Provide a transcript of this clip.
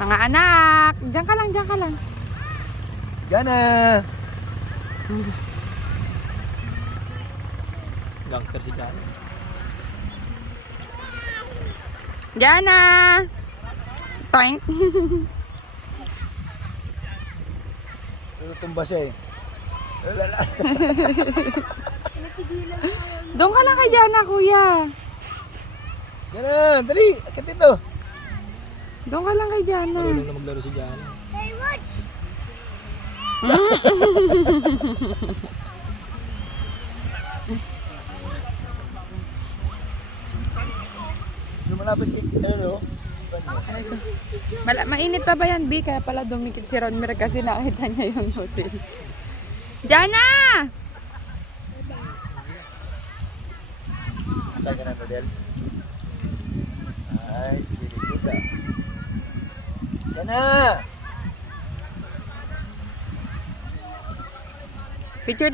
Mga anak, diyan ka lang, diyan ka lang. Jana! Gangster si Jan. Jana! Toink! Tumba siya eh. Lala. Doon ka lang kay Jana, kuya. Jana, dali! Akit dito! Doon ka lang kay Jana. Marunong na maglaro si Jan. Lumalapit ano? Mainit pa ba yan, B? Kaya pala dumikit si Ronmer kasi nakita niya yung hotel. Jana! Antay ka na, Rodel. Ay, sige, good ah. Jana! Picture tayo.